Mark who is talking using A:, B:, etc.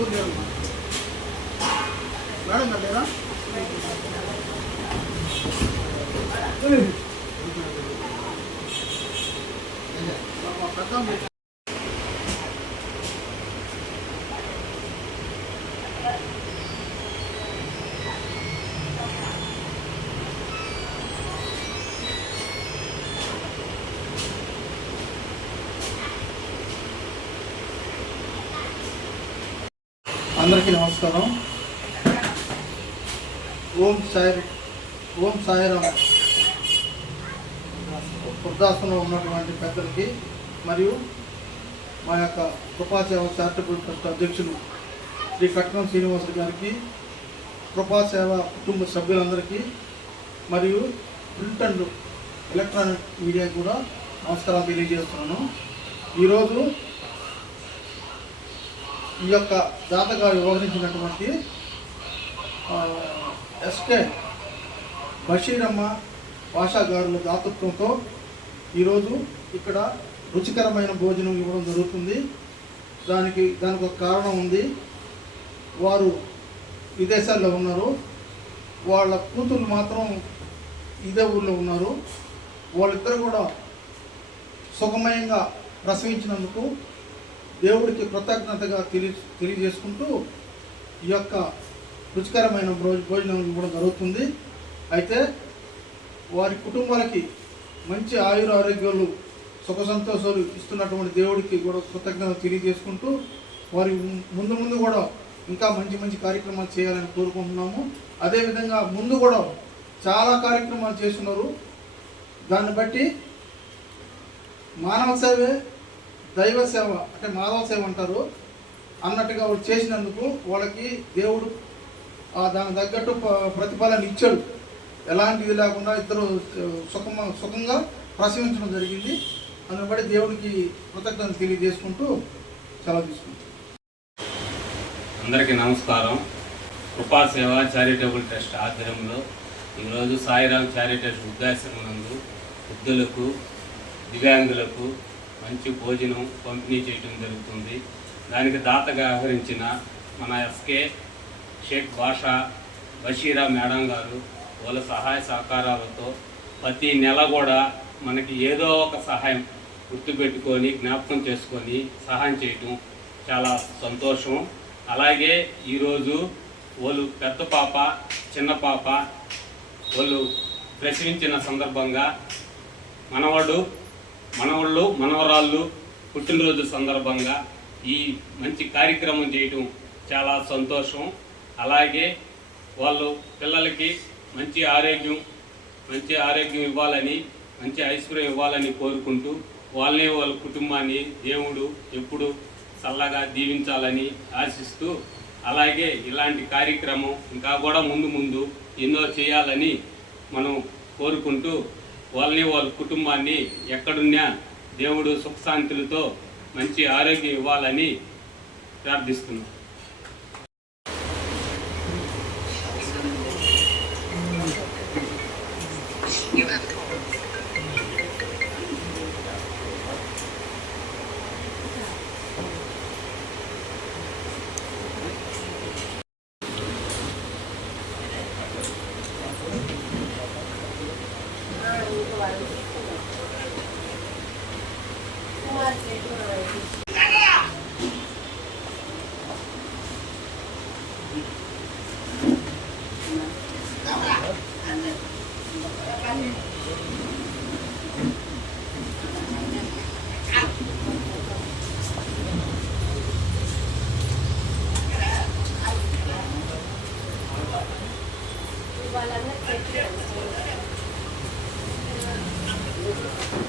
A: Madam గారు లేరా పెద్ద అందరికీ నమస్కారం. ఓం సాయి ఓం సాయిరామ్. వృద్ధాశ్రమంలో ఉన్నటువంటి పెద్దలకి మరియు మా యొక్క కృపాసేవ చారిటబుల్ ట్రస్ట్ అధ్యక్షులు శ్రీ కట్నం శ్రీనివాస్ గారికి కృపాసేవ కుటుంబ సభ్యులందరికీ మరియు ప్రింట్ అండ్ ఎలక్ట్రానిక్ మీడియా కూడా నమస్కారాలు తెలియజేస్తున్నాను. ఈరోజు ఈ యొక్క జాతకాలు వ్యవహరించినటువంటి ఎస్కే బషీరమ్మ భాషా గారుల దాతృత్వంతో ఈరోజు ఇక్కడ రుచికరమైన భోజనం ఇవ్వడం జరుగుతుంది. దానికి దానికి ఒక కారణం ఉంది. వారు విదేశాల్లో ఉన్నారు. వాళ్ళ కూతురు మాత్రం ఇదే ఊళ్ళో ఉన్నారు. వాళ్ళిద్దరు కూడా సుఖమయంగా ప్రసవించినందుకు దేవుడికి కృతజ్ఞతగా తెలియ తెలియజేసుకుంటూ ఈ యొక్క రుచికరమైన భోజ భోజనం ఇవ్వడం జరుగుతుంది. అయితే వారి కుటుంబాలకి మంచి ఆయుర ఆరోగ్యాలు సుఖ సంతోషాలు ఇస్తున్నటువంటి దేవుడికి కూడా కృతజ్ఞత తెలియజేసుకుంటూ వారి ముందు ముందు కూడా ఇంకా మంచి మంచి కార్యక్రమాలు చేయాలని కోరుకుంటున్నాము. అదేవిధంగా ముందు కూడా చాలా కార్యక్రమాలు చేస్తున్నారు. దాన్ని బట్టి మానవ సేవే దైవ సేవ అంటే మానవ సేవ అంటారు. అన్నట్టుగా వాళ్ళు చేసినందుకు వాళ్ళకి దేవుడు దాని దానికి తగ్గట్టు ప్రతిఫలాన్ని ఇచ్చాడు. ఎలాంటిది లేకుండా ఇద్దరు సుఖమ సుఖంగా ప్రసవించడం జరిగింది. అందుబడి దేవుడికి కృతజ్ఞత తెలియజేసుకుంటూ సెలవు తీసుకుంటాం
B: అందరికీ నమస్కారం. కృపా సేవ చారిటబుల్ ట్రస్ట్ ఆధ్వర్యంలో ఈరోజు సాయిరామ్ చారిటబుల్ ఉద్దేశం నందు వృద్ధులకు దివ్యాంగులకు మంచి భోజనం పంపిణీ చేయడం జరుగుతుంది. దానికి దాతగా వ్యవహరించిన మన ఎస్కే షేక్ బాషా బషీరా మేడం గారు వాళ్ళ సహాయ సహకారాలతో ప్రతి నెల కూడా మనకి ఏదో ఒక సహాయం గుర్తుపెట్టుకొని జ్ఞాపకం చేసుకొని సహాయం చేయటం చాలా సంతోషం. అలాగే ఈరోజు వాళ్ళు పెద్ద పాప చిన్న పాప వాళ్ళు ప్రసవించిన సందర్భంగా మనవాడు మనవాళ్ళు మనవరాళ్ళు పుట్టినరోజు సందర్భంగా ఈ మంచి కార్యక్రమం చేయటం చాలా సంతోషం. అలాగే వాళ్ళు పిల్లలకి మంచి ఆరోగ్యం మంచి ఆరోగ్యం ఇవ్వాలని మంచి ఐశ్వర్యం ఇవ్వాలని కోరుకుంటూ వాళ్ళని వాళ్ళ కుటుంబాన్ని దేవుడు ఎప్పుడు చల్లగా దీవించాలని ఆశిస్తూ అలాగే ఇలాంటి కార్యక్రమం ఇంకా కూడా ముందు ముందు ఎన్నో చేయాలని మనం కోరుకుంటూ వాళ్ళని వాళ్ళ కుటుంబాన్ని ఎక్కడున్నా దేవుడు సుఖశాంతులతో మంచి ఆరోగ్యం ఇవ్వాలని ప్రార్థిస్తున్నాం. Gracias. Thank you.